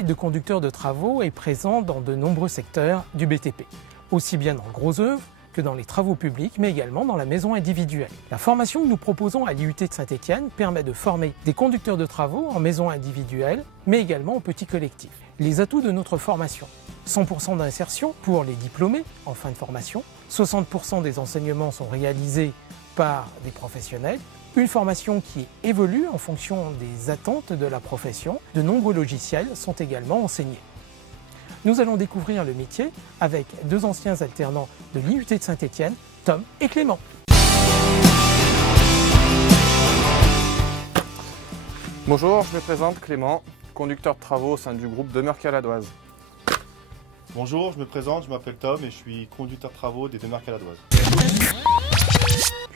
métier de conducteur de travaux est présent dans de nombreux secteurs du BTP, aussi bien dans le gros œuvre que dans les travaux publics, mais également dans la maison individuelle. La formation que nous proposons à l'IUT de Saint-Étienne permet de former des conducteurs de travaux en maison individuelle, mais également en petits collectifs. Les atouts de notre formation: 100% d'insertion pour les diplômés en fin de formation, 60% des enseignements sont réalisés par des professionnels, une formation qui évolue en fonction des attentes de la profession. De nombreux logiciels sont également enseignés. Nous allons découvrir le métier avec deux anciens alternants de l'IUT de Saint-Étienne, Tom et Clément. Bonjour, je me présente, Clément, conducteur de travaux au sein du groupe Demeure-Caladoise. Bonjour, je me présente, je m'appelle Tom et je suis conducteur de travaux des Demeure-Caladoise.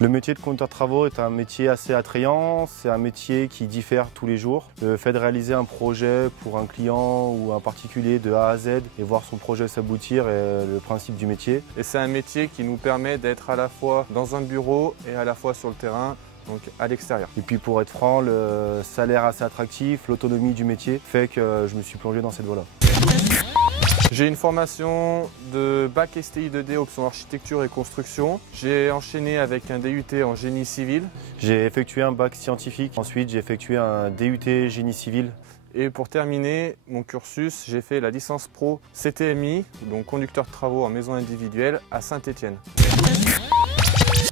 Le métier de conducteur de travaux est un métier assez attrayant, c'est un métier qui diffère tous les jours. Le fait de réaliser un projet pour un client ou un particulier de A à Z et voir son projet s'aboutir est le principe du métier. Et c'est un métier qui nous permet d'être à la fois dans un bureau et à la fois sur le terrain, donc à l'extérieur. Et puis pour être franc, le salaire assez attractif, l'autonomie du métier fait que je me suis plongé dans cette voie-là. J'ai une formation de bac STI 2D option architecture et construction. J'ai enchaîné avec un DUT en génie civil. J'ai effectué un bac scientifique, ensuite j'ai effectué un DUT génie civil. Et pour terminer mon cursus, j'ai fait la licence pro CTMI, donc conducteur de travaux en maison individuelle à Saint-Étienne.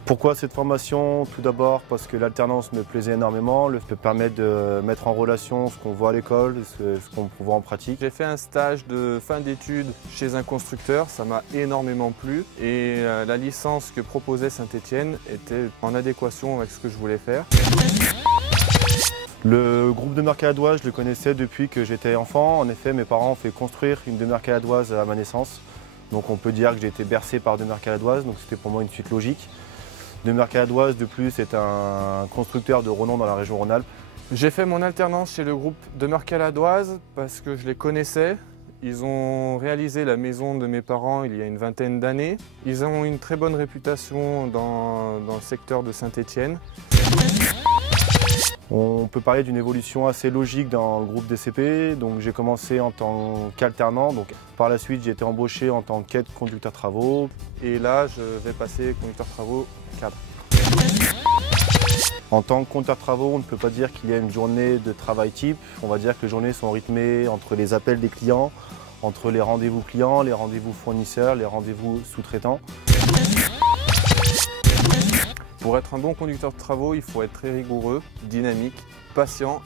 Pourquoi cette formation? Tout d'abord parce que l'alternance me plaisait énormément, le fait permettre de mettre en relation ce qu'on voit à l'école, ce qu'on voit en pratique. J'ai fait un stage de fin d'études chez un constructeur, ça m'a énormément plu et la licence que proposait Saint-Étienne était en adéquation avec ce que je voulais faire. Le groupe Demeure-Caladoise, je le connaissais depuis que j'étais enfant. En effet, mes parents ont fait construire une Demeure-Caladoise à ma naissance. Donc on peut dire que j'ai été bercé par Demeure-Caladoise, donc c'était pour moi une suite logique. Demeure-Caladoise, de plus, est un constructeur de renom dans la région Rhône-Alpes. J'ai fait mon alternance chez le groupe Demeure-Caladoise parce que je les connaissais. Ils ont réalisé la maison de mes parents il y a une vingtaine d'années. Ils ont une très bonne réputation dans le secteur de Saint-Étienne. On peut parler d'une évolution assez logique dans le groupe DCP. Donc j'ai commencé en tant qu'alternant. Par la suite, j'ai été embauché en tant qu'aide-conducteur de travaux. Et là, je vais passer conducteur de travaux cadre. En tant que conducteur de travaux, on ne peut pas dire qu'il y a une journée de travail type. On va dire que les journées sont rythmées entre les appels des clients, entre les rendez-vous clients, les rendez-vous fournisseurs, les rendez-vous sous-traitants. Pour être un bon conducteur de travaux, il faut être très rigoureux, dynamique, patient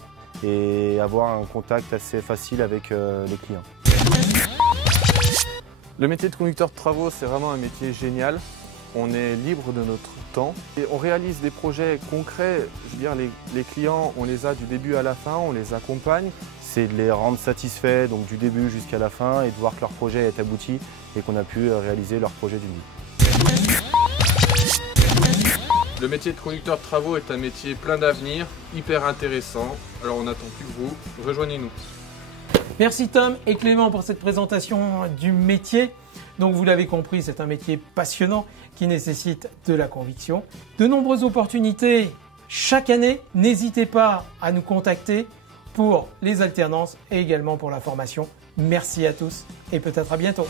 et avoir un contact assez facile avec les clients. Le métier de conducteur de travaux, c'est vraiment un métier génial. On est libre de notre temps et on réalise des projets concrets. Je veux dire, les clients, on les a du début à la fin, on les accompagne. C'est de les rendre satisfaits, donc du début jusqu'à la fin, et de voir que leur projet est abouti et qu'on a pu réaliser leur projet d'une vie. Le métier de conducteur de travaux est un métier plein d'avenir, hyper intéressant. Alors on n'attend plus que vous, rejoignez-nous. Merci Tom et Clément pour cette présentation du métier. Donc vous l'avez compris, c'est un métier passionnant qui nécessite de la conviction. De nombreuses opportunités chaque année. N'hésitez pas à nous contacter pour les alternances et également pour la formation. Merci à tous et peut-être à bientôt.